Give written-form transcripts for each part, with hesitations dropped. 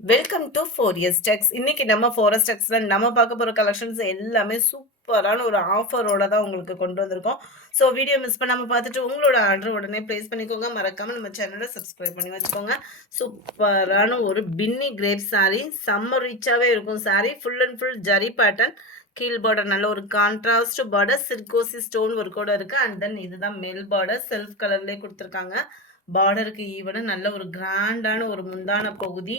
Welcome to 4S Techs. இன்னைக்கு நம்ம 4S Techsல நம்ம பார்க்க போற கலெக்ஷன்ஸ் எல்லாமே சூப்பரான ஒரு ஆஃபரோட தான் உங்களுக்கு கொண்டு வந்திருக்கோம். ஸோ வீடியோ மிஸ் பண்ணாம பார்த்துட்டு உங்களோட ஆர்டர் உடனே பிளேஸ் பண்ணிக்கோங்க. மறக்காம நம்ம சேனலை சப்ஸ்கிரைப் பண்ணி வச்சுக்கோங்க. சூப்பரான ஒரு பின்னி கிரேப் saree, செம்ம ரிச்சாவே இருக்கும் saree. Full and full zari pattern. கீழ் பார்டர் நல்ல ஒரு கான்ட்ராஸ்ட் பார்டர், சிர்கோசி ஸ்டோன் ஒர்க்கோட இருக்கு. அண்ட் தென் இதுதான் மேல் பார்டர், செல்ஃப் கலர்லேயே கொடுத்துருக்காங்க. பார்டருக்கு ஈவனாக நல்ல ஒரு கிராண்டான ஒரு முந்தான பகுதி.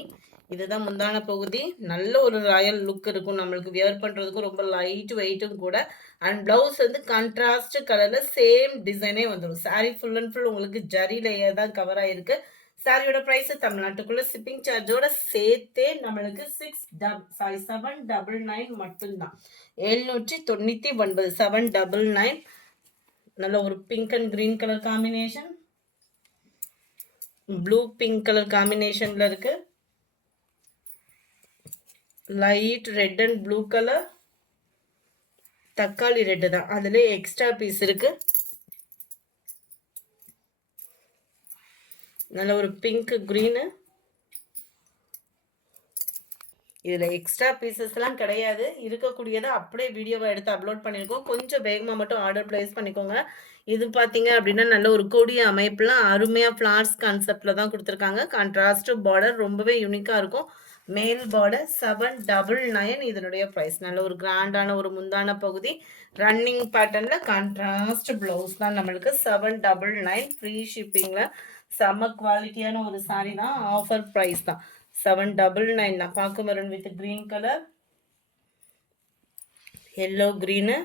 இதுதான் முந்தான பகுதி. நல்ல ஒரு ராயல் லுக் இருக்கும், நம்மளுக்கு வியர் பண்ணுறதுக்கும் ரொம்ப லைட் வெயிட்டும் கூட. அண்ட் ப்ளவுஸ் வந்து கான்ட்ராஸ்ட் கலரில் சேம் டிசைனே வந்துடும். சாரீ ஃபுல் அண்ட் ஃபுல் உங்களுக்கு ஜரி லேயர் தான் கவர் ஆகிருக்கு. சாரியோட ப்ரைஸ் தமிழ்நாட்டுக்குள்ள ஷிப்பிங் சார்ஜோட சேர்த்தே நம்மளுக்கு 799 மட்டும்தான். 799 799. நல்ல ஒரு pink and green colour combination, blue pink colour காம்பினேஷன்ல இருக்கு. Light red and blue colour, தக்காளி ரெட்டு தான், அதுல எக்ஸ்ட்ரா பீஸ் இருக்கு. நல்ல ஒரு பிங்க் கிரீனு. இதில் எக்ஸ்ட்ரா பீசஸ்லாம் கிடையாது, இருக்கக்கூடியதை அப்படியே வீடியோவை எடுத்து அப்லோட் பண்ணியிருக்கோம். கொஞ்சம் வேகமாக மட்டும் ஆர்டர் ப்ளேஸ் பண்ணிக்கோங்க. இது பார்த்தீங்க அப்படின்னா நல்ல ஒரு கொடிய அமைப்புலாம் அருமையாக ஃப்ளார்ஸ் கான்செப்டில் தான் கொடுத்துருக்காங்க. கான்ட்ராஸ்ட் பார்டர் ரொம்பவே யூனிக்காக இருக்கும். மேல் பார்டர் 799. இதனுடைய ப்ரைஸ். நல்ல ஒரு கிராண்டான ஒரு முந்தான பகுதி, ரன்னிங் பேட்டர்னில் கான்ட்ராஸ்ட் ப்ளவுஸ் தான் நம்மளுக்கு 799. ஃப்ரீ ஷிப்பிங்கில் செம்ம குவாலிட்டியான ஒரு சாரீ தான். ஆஃபர் ப்ரைஸ் தான் 799 தான். பாக்கு maroon with green colour, yellow green,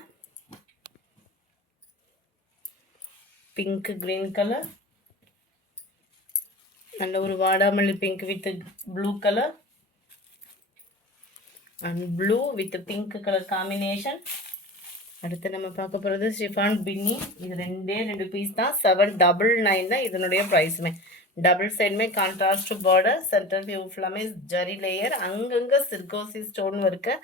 pink green colour, நல்ல ஒரு வாடாமல்லி pink with blue colour and blue with pink colour combination. அடுத்து நம்ம பார்க்க போகிறது ஷிஃபான் பின்னி. இது ரெண்டு பீஸ் தான். 799 தான் இதனுடைய ப்ரைஸுமே. டபுள் சைடுமே கான்ட்ராஸ்ட் பார்டர், சென்டர் வியூ ஃபுல்லாமே ஜரி லேயர், அங்கங்கே சிர்கோசி ஸ்டோன் ஒர்க்கு,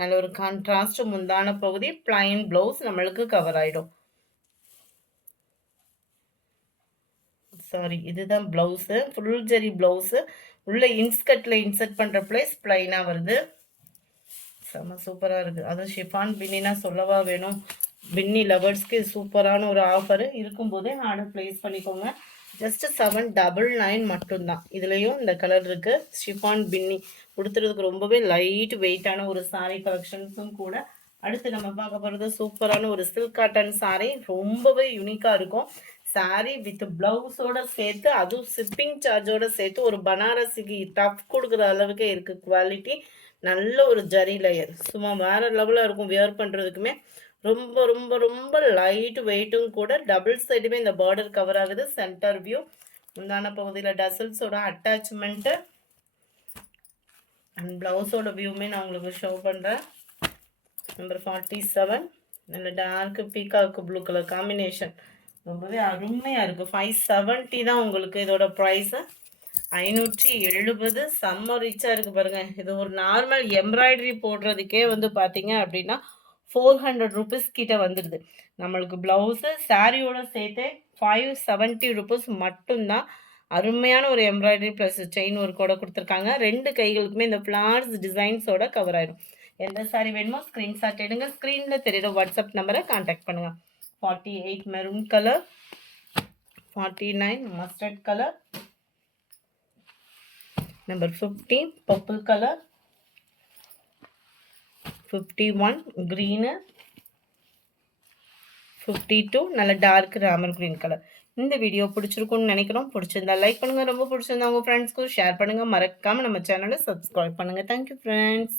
நல்ல ஒரு கான்ட்ராஸ்ட் முந்தான பகுதி, பிளைன் ப்ளவுஸ் நம்மளுக்கு கவர் ஆகிடும். சாரி, இதுதான் ப்ளவுஸு, ஃபுல் ஜரி ப்ளவுஸு. உள்ள இன்ஸ்கட்டில் இன்சர்ட் பண்ணுற பிளேஸ் பிளைனாக வருது. செம்ம சூப்பராக இருக்குது. அதுவும் ஷிஃபான் பின்னினா சொல்லவா வேணும். பின்னி லவர்ஸ்க்கு சூப்பரான ஒரு ஆஃபரு இருக்கும்போதே ஆர்டர் ப்ளேஸ் பண்ணிக்கோங்க. ஜஸ்ட் 799 மட்டும்தான். இதுலேயும் இந்த கலர் இருக்குது. ஷிஃபான் பின்னி கொடுத்துறதுக்கு ரொம்பவே லைட் வெயிட்டான ஒரு சாரீ கலெக்ஷன்ஸும் கூட. அடுத்து நம்ம பார்க்க போகிறது சூப்பரான ஒரு சில்க் காட்டன் சாரீ. ரொம்பவே யூனிக்காக இருக்கும். சாரீ வித் ப்ளவுஸோட சேர்த்து, அதுவும் ஷிப்பிங் சார்ஜோட சேர்த்து ஒரு பனாரசிக்கு டஃப் கொடுக்குற அளவுக்கு இருக்குது குவாலிட்டி. நல்ல ஒரு ஜரி லேயர், சும்மா வேறு லெவலில் இருக்கும் வியர் பண்ணுறதுக்குமே. ரொம்ப ரொம்ப ரொம்ப லைட் வெயிட்டும் கூட. டபுள் சைடுமே இந்த பார்டர் கவர் ஆகுது. சென்டர் வியூ, முந்தான பகுதியில் டசல்ஸோட அட்டாச்மெண்ட்டு அண்ட் ப்ளவுஸோட வியூமே நான் உங்களுக்கு ஷோ பண்ணுறேன். நம்பர் 47. நல்ல dark peacock blue colour combination, ரொம்பவே அருமையாக இருக்குது. 570 தான் உங்களுக்கு இதோட ப்ரைஸு. 570. செம்ம ரிச்சாக இருக்குது பாருங்கள். இது ஒரு நார்மல் எம்ப்ராய்டரி போடுறதுக்கே வந்து பார்த்தீங்க அப்படின்னா 400 rupees கிட்ட வந்துடுது. நம்மளுக்கு ப்ளவுஸு சாரியோட சேர்த்து 570 rupees மட்டும்தான். அருமையான ஒரு எம்ப்ராய்டரி ப்ளஸ் செயின் ஒர்க்கோட கொடுத்துருக்காங்க. ரெண்டு கைகளுக்குமே இந்த ஃப்ளார்ஸ் டிசைன்ஸோட கவர் ஆயிடும். எந்த சாரி வேணுமோ ஸ்க்ரீன்ஷாட் எடுங்க. ஸ்க்ரீனில் தெரியுற வாட்ஸ்அப் நம்பரை கான்டாக்ட் பண்ணுங்கள். 48 maroon colour, 49 mustard colour, number 50 purple colour, 51 green, 52 நல்ல டார்க் ராமர் க்ரீன் கலர். இந்த வீடியோ பிடிச்சிருக்குன்னு நினைக்கிறோம். பிடிச்சிருந்தா லைக் பண்ணுங்கள். ரொம்ப பிடிச்சிருந்தா உங்கள் ஃப்ரெண்ட்ஸ்க்கும் ஷேர் பண்ணுங்கள். மறக்காமல் நம்ம சேனலை சப்ஸ்கிரைப் பண்ணுங்கள். Thank you friends.